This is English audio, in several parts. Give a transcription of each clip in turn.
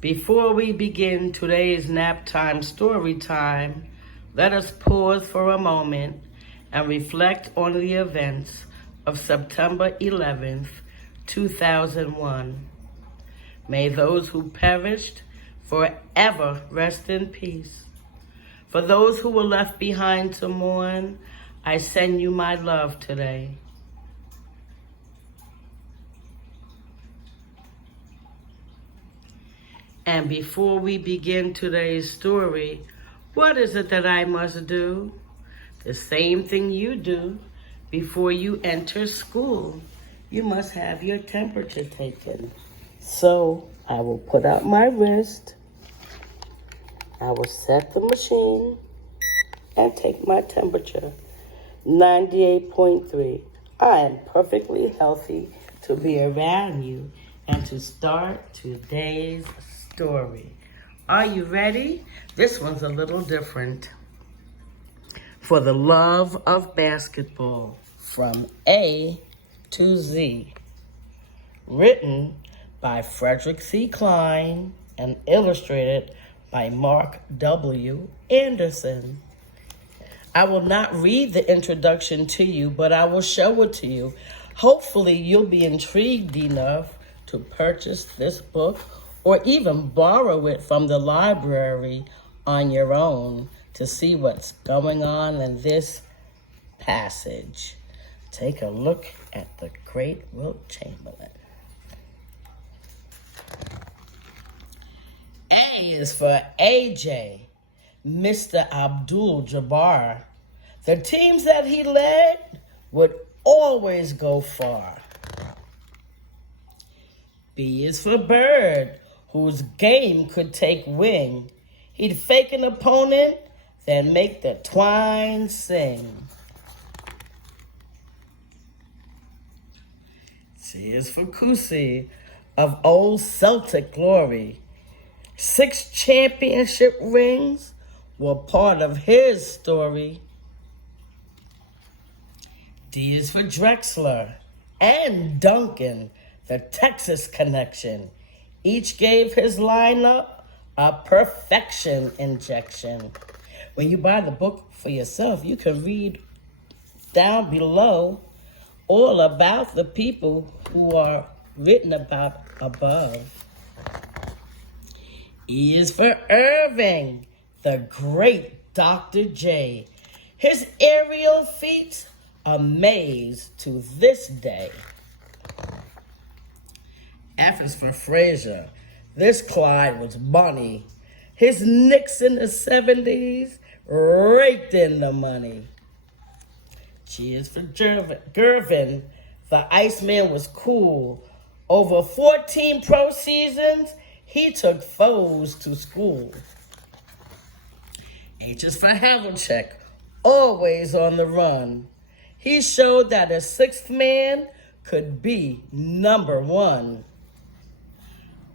Before we begin today's nap time story time, let us pause for a moment and reflect on the events of September 11th, 2001. May those who perished forever rest in peace. For those who were left behind to mourn, I send you my love today. And before we begin today's story, what is it that I must do? The same thing you do before you enter school. You must have your temperature taken. So I will put out my wrist. I will set the machine and take my temperature. 98.3. I am perfectly healthy to be around you and to start today's story. Are you ready? This one's a little different. For the Love of Basketball, from A to Z. Written by Frederick C. Klein and illustrated by Mark W. Anderson. I will not read the introduction to you, but I will show it to you. Hopefully, you'll be intrigued enough to purchase this book or even borrow it from the library on your own to see what's going on in this passage. Take a look at the great Wilt Chamberlain. A is for AJ, Mr. Abdul-Jabbar. The teams that he led would always go far. B is for Bird, whose game could take wing. He'd fake an opponent, then make the twine sing. C is for Kusi, of old Celtic glory. 6 championship rings were part of his story. D is for Drexler and Duncan, the Texas connection. Each gave his lineup a perfection injection. When you buy the book for yourself, you can read down below all about the people who are written about above. E is for Irving, the great Dr. J. His aerial feats amaze to this day. F is for Frazier. This Clyde was money. His Knicks in the 70s raked in the money. G is for Gervin. The Iceman was cool. Over 14 pro seasons, he took foes to school. H is for Havlicek, always on the run. He showed that a 6th man could be number 1.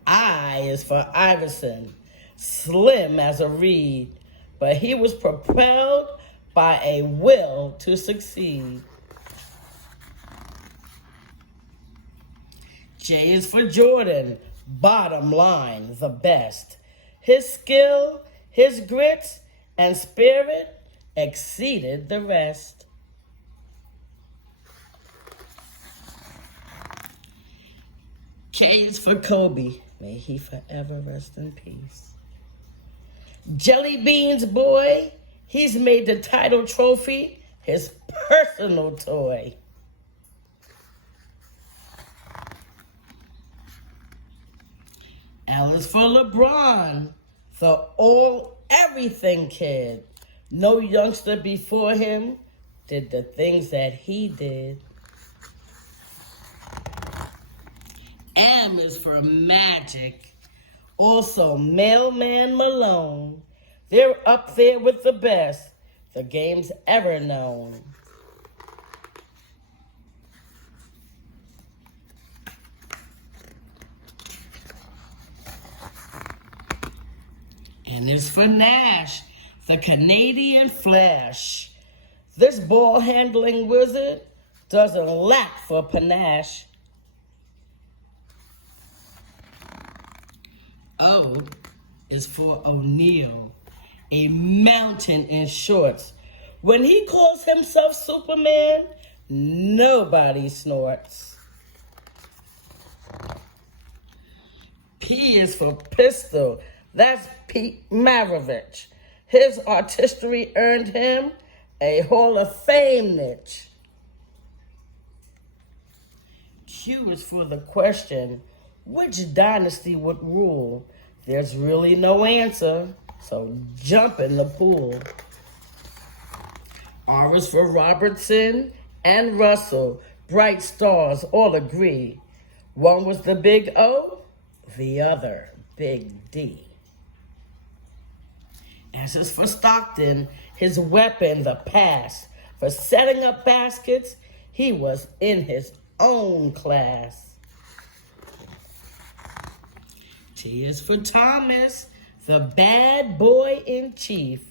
I is for Iverson, slim as a reed, but he was propelled by a will to succeed. J is for Jordan, bottom line, the best. His skill, his grit, and spirit exceeded the rest. K is for Kobe. May he forever rest in peace. Jelly Beans boy, he's made the title trophy his personal toy. L is for LeBron, the all-everything kid. No youngster before him did the things that he did. M is for Magic. Also, Mailman Malone. They're up there with the best the game's ever known. And it's for Nash, the Canadian Flash. This ball-handling wizard doesn't lack for panache. O is for O'Neal, a mountain in shorts. When he calls himself Superman, nobody snorts. P is for pistol. That's Pete Maravich. His artistry earned him a Hall of Fame niche. Q is for the question, which dynasty would rule? There's really no answer, so jump in the pool. R is for Robertson and Russell. Bright stars all agree. One was the big O, the other big D. S is for Stockton, his weapon, the pass. For setting up baskets, he was in his own class. T is for Thomas, the bad boy in chief.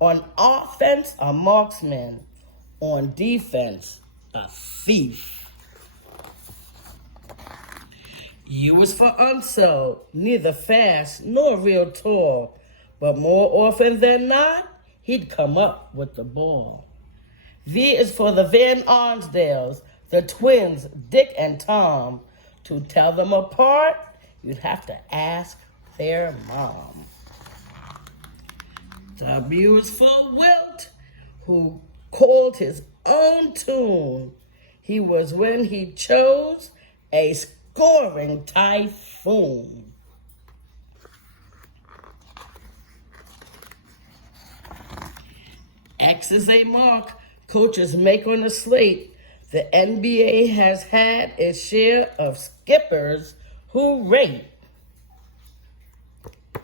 On offense, a marksman. On defense, a thief. U is for Unseld, neither fast nor real tall. But more often than not, he'd come up with the ball. V is for the Van Arnsdales, the twins, Dick and Tom. To tell them apart, you'd have to ask their mom. W is for Wilt, who called his own tune. He was when he chose a scoring typhoon. X is a mark coaches make on a slate. The NBA has had its share of skippers who rate.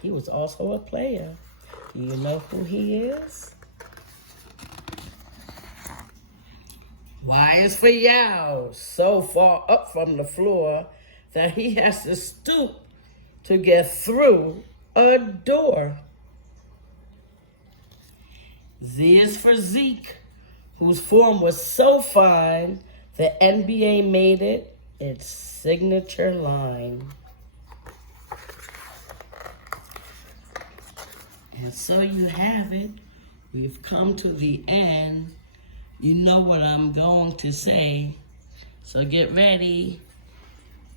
He was also a player. Do you know who he is? Y is for Yao, so far up from the floor that he has to stoop to get through a door. Z is for Zeke, whose form was so fine, the NBA made it its signature line. And so you have it. We've come to the end. You know what I'm going to say. So get ready.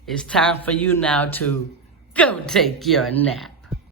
It's time for you now to go take your nap.